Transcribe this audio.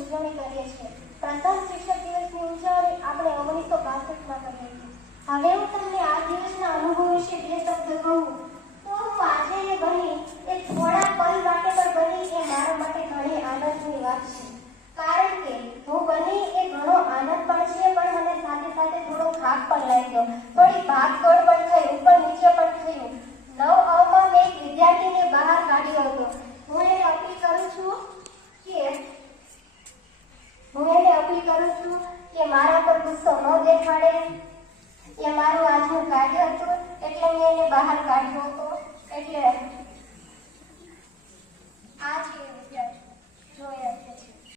ઉજવણી કરીએ છીએ। પ્રથમ શિક્ષક દિવસની ઉજવણી આપણે 1962માં કરીએ છીએ। હવે હું તમને આ દિવસના અનુભવ વિશે બે શબ્દ કહું તો હું આજે એ બની એ થોડા પલ માટે પણ બની એ મારા માટે ઘણી આનંદની વાત છે, કારણ કે હું બની એ ઘણો આનંદ પણ છે, પણ મને સાથે સાથે થોડો થાક પણ લાગ્યો, થોડી ભાગદોડ પણ થઈ, ઉપર નીચે પણ થયું। 9 માં મેં એક વિદ્યાર્થીને બહાર કાઢ્યો હતો। હું એને અપીલ કરું છું કે મારા પર ગુસ્સો ન દેખાડે। એ મારું આજનું કાર્ય હતું એટલે મેં એને બહાર કાઢ્યો હતો। એટલે